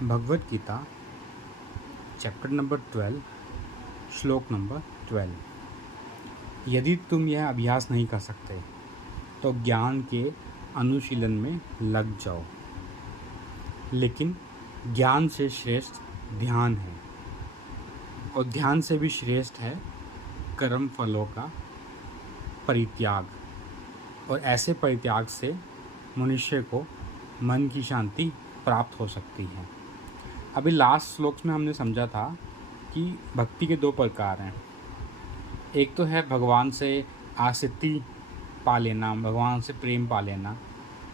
Bhagavad Gita chapter number 12 श्लोक number 12। यदि तुम यह अभ्यास नहीं कर सकते तो ज्ञान के अनुशीलन में लग जाओ, लेकिन ज्ञान से श्रेष्ठ ध्यान है और ध्यान से भी श्रेष्ठ है कर्म फलों का परित्याग। और ऐसे परित्याग से मनुष्य को मन की शांति प्राप्त हो सकती है। अभी लास्ट श्लोक में हमने समझा था कि भक्ति के दो प्रकार हैं। एक तो है भगवान से आसक्ति पा लेना, भगवान से प्रेम पा लेना,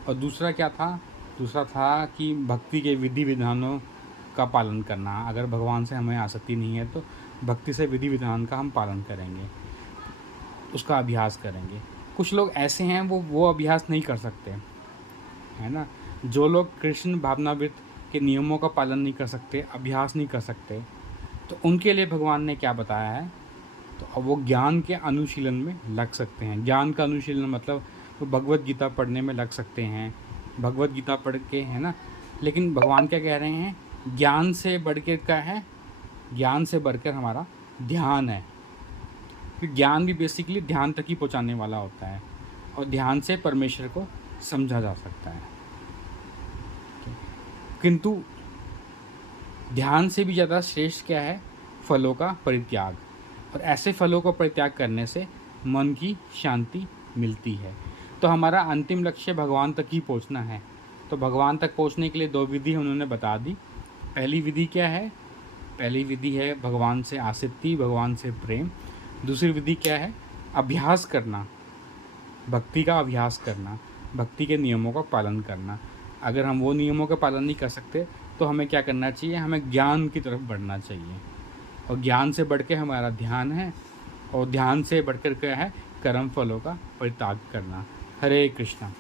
और दूसरा क्या था? दूसरा था कि भक्ति के विधि विधानों का पालन करना। अगर भगवान से हमें आसक्ति नहीं है तो भक्ति से विधि विधान का हम पालन करेंगे, उसका अभ्यास करेंगे। कुछ लोग ऐसे हैं वो अभ्यास नहीं कर सकते, है ना। जो लोग कृष्ण भावनावृत्त के नियमों का पालन नहीं कर सकते, अभ्यास नहीं कर सकते, तो उनके लिए भगवान ने क्या बताया है? तो अब वो ज्ञान के अनुशीलन में लग सकते हैं। ज्ञान का अनुशीलन मतलब वो भगवद गीता पढ़ने में लग सकते हैं, भगवद गीता पढ़ के, है ना। लेकिन भगवान क्या कह रहे हैं? ज्ञान से बढ़ के क्या है? ज्ञान से बढ़कर हमारा ध्यान है। क्योंकि ज्ञान भी बेसिकली ध्यान तक ही पहुंचाने वाला होता है, और ध्यान से परमेश्वर को समझा जा सकता है। किंतु ध्यान से भी ज़्यादा श्रेष्ठ क्या है? फलों का परित्याग। और ऐसे फलों को परित्याग करने से मन की शांति मिलती है। तो हमारा अंतिम लक्ष्य भगवान तक ही पहुंचना है। तो भगवान तक पहुंचने के लिए दो विधि उन्होंने बता दी। पहली विधि क्या है? पहली विधि है भगवान से आसक्ति, भगवान से प्रेम। दूसरी विधि क्या है? अभ्यास करना, भक्ति का अभ्यास करना, भक्ति के नियमों का पालन करना। अगर हम वो नियमों का पालन नहीं कर सकते तो हमें क्या करना चाहिए? हमें ज्ञान की तरफ बढ़ना चाहिए, और ज्ञान से बढ़ के हमारा ध्यान है, और ध्यान से बढ़कर क्या है? कर्म फलों का परित्याग करना। हरे कृष्णा।